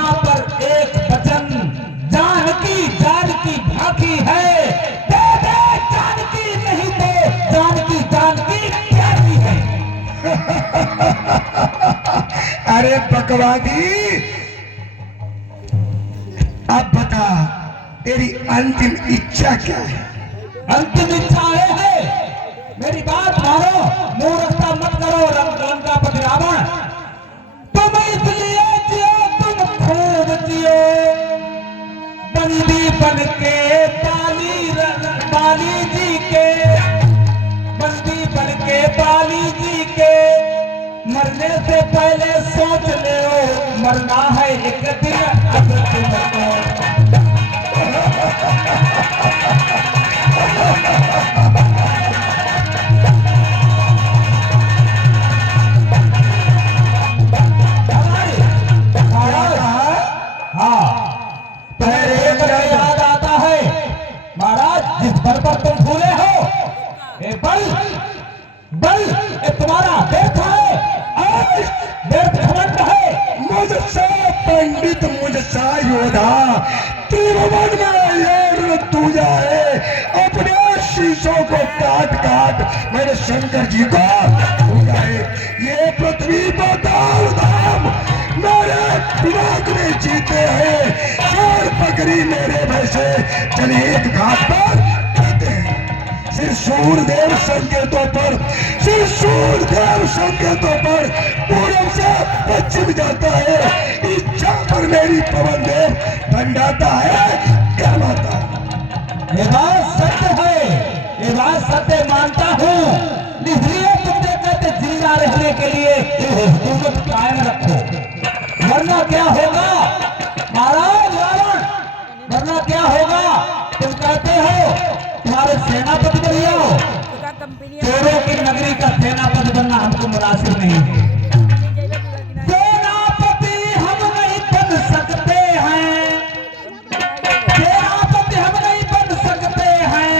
वहां पर एक वचन जानकी जानकी भाकी है, दे दे जानकी नहीं तो जानकी जानकी प्यारी है। अरे बकवादी, अब बता तेरी अंतिम इच्छा क्या है? अंतिम इच्छा है मेरी बात मानो, मूर्खता मत करो लंकापति रावण। तुम इसलिए जियो, तुम खूब जियो, बंदी बन के बाली जी के, बंदी बन के बाली जी के, मरने से पहले सोच ले मरना है एक दिन अगर तुमको। याद आता है महाराज, जिस बल पर तुम भूले हो, ये बल बल ये तुम्हारा व्यर्थ है, व्यर्थ घमंड है। मुझसे पंडित, मुझसा योद्धा, त्रिभुवन में ये तू जाए, अपने शीशों को काट काट मेरे शंकर जी को तू जाए। ये पृथ्वी पाताल धाम मेरे दिमाग में जीते हैं, शेर पकड़ी मेरे वैसे चले एक घाट पर कहते हैं। श्री सूर्यदेव संकेतों पर, श्री सूर्यदेव संकेतों पर पूरब से पश्चिम जाता है, इच्छा पर मेरी पवन देव दंडाता है, क्या माता। ये बात सत्य है, ये बात सत्य मानता हूँ, इसलिए तुमने कहते जिंदा रहने के लिए हुकूमत कायम रखो, वरना क्या होगा महाराज रावण, वरना क्या होगा। तुम कहते हो तुम्हारे सेनापति बन जाओ, चोरों की नगरी का सेनापति बनना हमको मुनासिब नहीं है। सेनापति हम नहीं बन सकते हैं, सेनापति हम नहीं बन सकते हैं,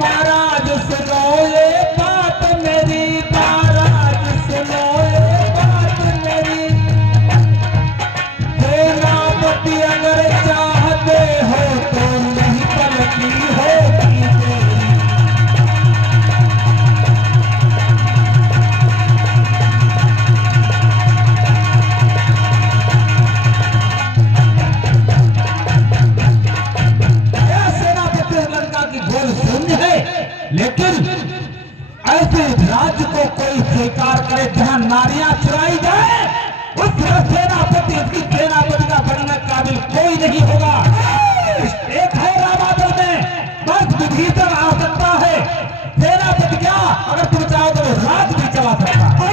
महाराज सुनो ये बात मेरी, महाराज सुनो ये बात मेरी। सेनापति अगर चाहते हो तो नहीं पलटी होगी तेरी। लेकिन ऐसे राज्य को कोई स्वीकार करे जहां नारियां चुराई जाए, उस सेनापति, उसकी सेनापति का बनने काबिल कोई नहीं होगा। एक है रामादल में बस विभीषण आ सकता है, सेनापति क्या अगर तुम चाहो तो राज भी चला सकता है।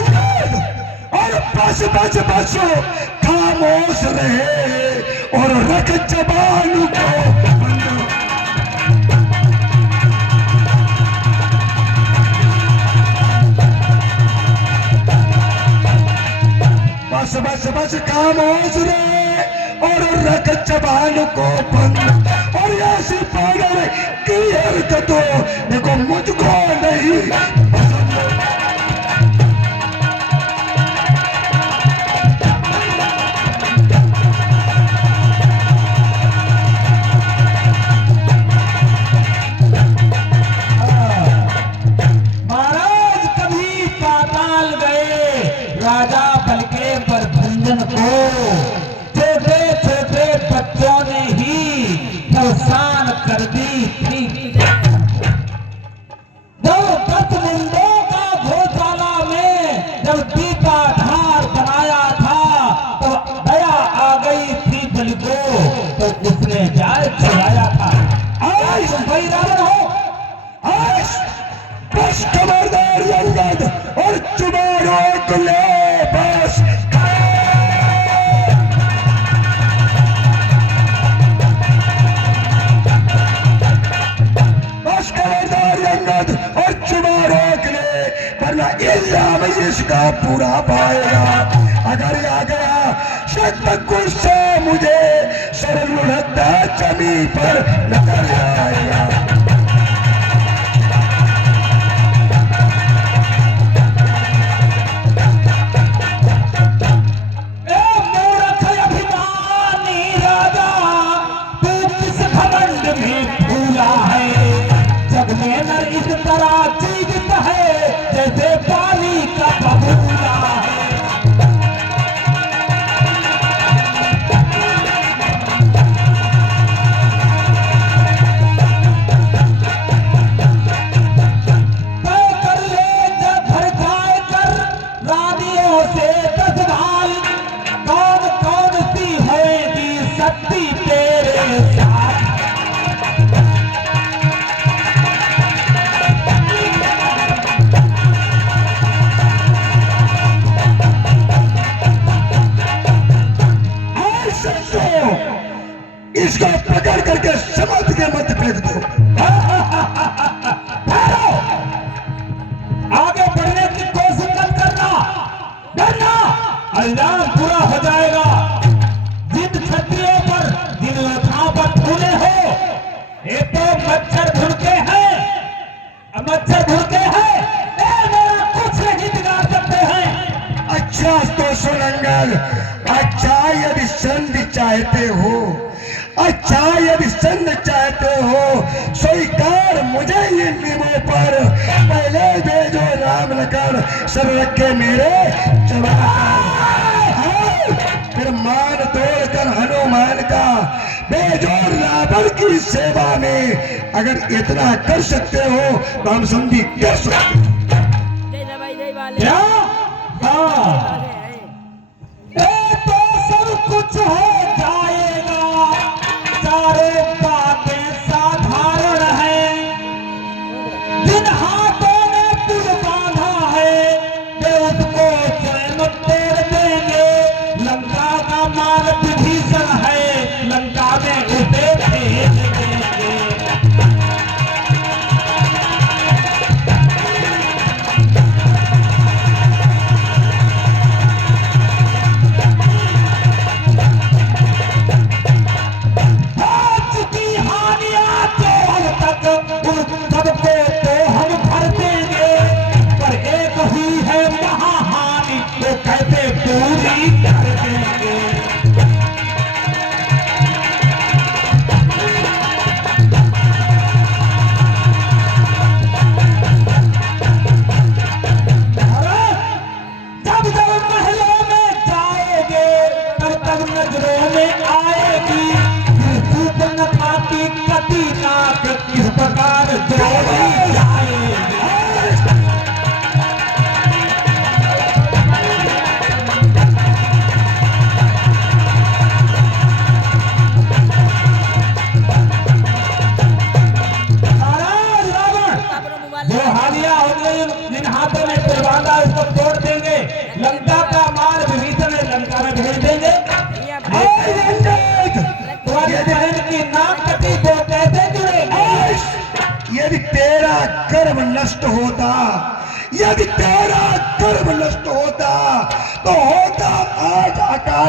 और बस बस बस खामोश रहे और रख जबान को। बस बस बस खामोश रहे और रख जबान को बंद। और ऐसी पागल की हरकतों देखो मुझको नहीं पसंद। महाराज कभी पाताल गए राजा बल के प्रबंधन को, छोटे छोटे बच्चों ने ही परेशान कर दी थी। जब 10 मुंडों का घोटाला में जब दीपाधार बनाया था तो दया आ गई थी बलि को, तो उसने जाल चुराया था। आज भाई रावण हो, आज बस खबरदार अंगद और चुबारों को ले बस। बस खबरदार अंगद और चुबारों के लिए, वरना इल्जाम इसका पूरा पाएगा। अगर आ गया शत गुस्सा मुझे सरलुढ़ता जमी पर नजर आएगा। मूर्ख अभिमान शक्ति तेरे साथ। इसको पकड़ करके समुद्र के मध्य फेंक दो। ठहरो, आगे बढ़ने की कोशिश मत करना, डरना, अंजाम पूरा हो जाएगा। जिन क्षत्रियों पर, जिन योद्धाओं पर फूले हो, ये तो मच्छर भुड़के हैं, मच्छर भुड़के हैं, ये मेरा कुछ नहीं बिगाड़ सकते हैं। अच्छा तो सुरंगल, अच्छा यदि संधि चाहते हो, अच्छा यदि संध चाहते हो, स्वीकार मुझे ये निमों पर पहले भेजो राम लखन सर रखे मेरे फिर मान तोड़कर हनुमान का भेजो रावण की सेवा में। अगर इतना कर सकते हो तो हम संधि कर सकते हैं। क्या? हाँ, ये तो सब कुछ हो जाएगा, चारों बातें साधारण है। जिन हाथों ने पुल बांधा है, वे उसको स्वयं तोड़ देंगे। लंका का माल विभीषण है, लंका में उसे भेज देंगे। लंका का माल विभीषण लंका में भेज देंगे। तुम्हारी बहन की नाक कटी तो कैसे जुड़ेगी? यदि तेरा कर्म नष्ट होता, यदि तेरा कर्म नष्ट होता तो होता आज अकाल